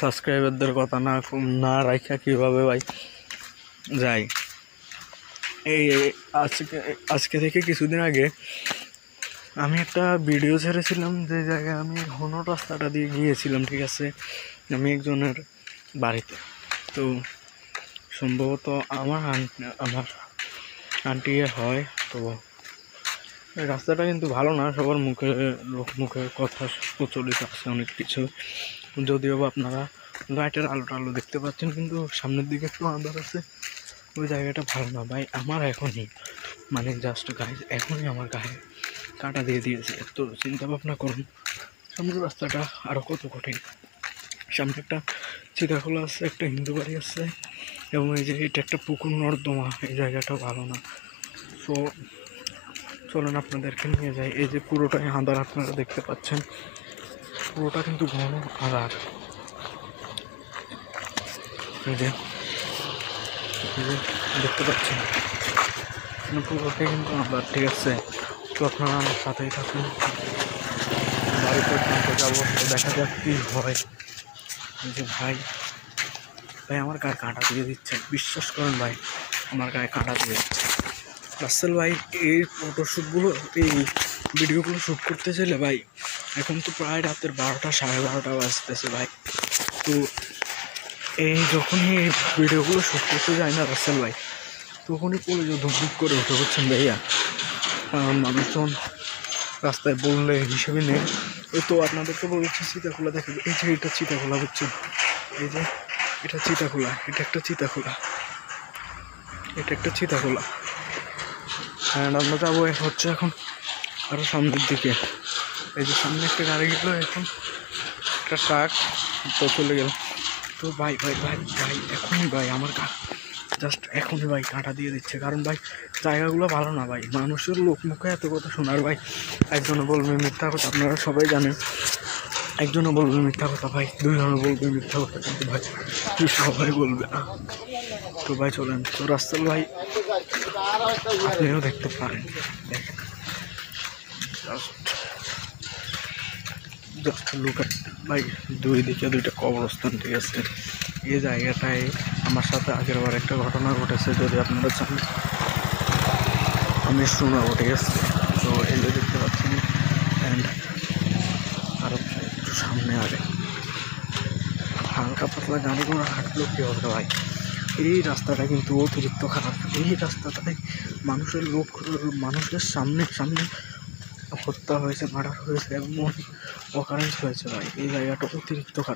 সাবস্ক্রাইবারদের কথা না রাখা কীভাবে ভাই যাই। এই আজকে থেকে কিছুদিন আগে আমি একটা ভিডিও ছেড়েছিলাম, যে জায়গায় আমি হনট রাস্তাটা দিয়ে গিয়েছিলাম, ঠিক আছে, আমি একজনের বাড়িতে। তো সম্ভবত আমার আন্টি হয়। তো এই রাস্তাটা কিন্তু ভালো না, সবার মুখে কথা প্রচলিত আছে অনেক কিছু, যদিও বা আপনারা লাইটের আলো দেখতে পাচ্ছেন, কিন্তু সামনের দিকে একটু আন্ধার আছে। ওই জায়গাটা ভালো না ভাই। আমার এখনই জাস্ট গায়ে এখনই আমার গায়ে কাঁটা দিয়ে দিয়েছে। তো চিন্তা ভাবনা করুন সামনের রাস্তাটা আরও কত কঠিন। সামনে একটা চিতাখোলা আছে, একটা হিন্দু বাড়ি আছে, এবং এই যে এটা একটা পুকুর নর্দমা, এই জায়গাটা ভালো না। তো চলেন আপনাদেরকে নিয়ে যাই। এই যে পুরোটাই আঁধার, আপনারা দেখতে পাচ্ছেন, পুরোটা কিন্তু ঘন আঁধার। এই যে দেখতে পাচ্ছেন পুরোটাই কিন্তু আঁধার, ঠিক আছে। তো আপনারা আমার সাথেই থাকুন, বাড়ি পর্যন্ত যাবো, তো দেখা যাক কী হয়। এই যে ভাই আমার গায়ে কাঁটা দিয়ে দিচ্ছে, বিশ্বাস করেন ভাই, আমার গায়ে কাঁটা দিয়ে দিচ্ছে। রাসেল ভাই এই ফটোশ্যুটগুলো, এই ভিডিওগুলো শ্যুট করতে চাইলে ভাই এখন তো প্রায় রাতের 12টা 12:30 বাজতেছে ভাই। তো এই যখনই এই ভিডিওগুলো শ্যুট করতে যায় না রাসেল ভাই, তখনই কলেজে ধুপ করে উঠে, বুঝছেন ভাইয়া। মানুষজন রাস্তায় বললে হিসেবে নেই। তো আপনাদেরকে বলেছি চিতাখোলা দেখাবে। এই যে এটা চিতাখোলা, বুঝছেন, এই যে এটা চিতাখোলা, এটা একটা চিতাখোলা, এটা একটা চিতাখোলা। হ্যাঁ, আমরা যাবো হচ্ছে এখন আরও সামনের দিকে। এই যে সামনে একটা গাড়ি গেলো, এখন একটা ট্রাক, তো চলে গেল। তো ভাই এখনই ভাই আমার জাস্ট এখনই ভাই কাঁটা দিয়ে দিচ্ছে, কারণ ভাই জায়গাগুলো ভালো না ভাই। মানুষের লোক মুখে এত কথা শোনার ভাই, একজনে বলবে মিথ্যা কথা, আপনারা সবাই জানেন। একজনে বলবে মিথ্যা কথা ভাই, দুইজনে বলবে মিথ্যা কথা, কিন্তু ভাই সবাই বলবে না। তো ভাই চলেন। তো রাস্তাল ভাই আপনিও দেখতে পারেন, দেখেন জাস্ট লুক ভাই, দুই দিকে দুইটা কবরস্থান, ঠিক আছে। এই জায়গাটায় আমার সাথে আগের বার একটা ঘটনা ঘটেছে, যদি আপনারা চান আমি শোনাবো, ঠিক আছে। তো এই যে দেখতে পাচ্ছেন, অ্যান্ড আরও একটু সামনে আগে হালকা পাতলা গাড়ি ঘোড়া হাঁটলেও কী হবে ভাই, এই রাস্তাটা কিন্তু অতিরিক্ত খারাপ। এই রাস্তাটায় মানুষের সামনে হত্যা হয়েছে, মার্ডার হয়েছে, এবং অকারেন্স হয়েছে ভাই। এই জায়গাটা অতিরিক্ত খারাপ।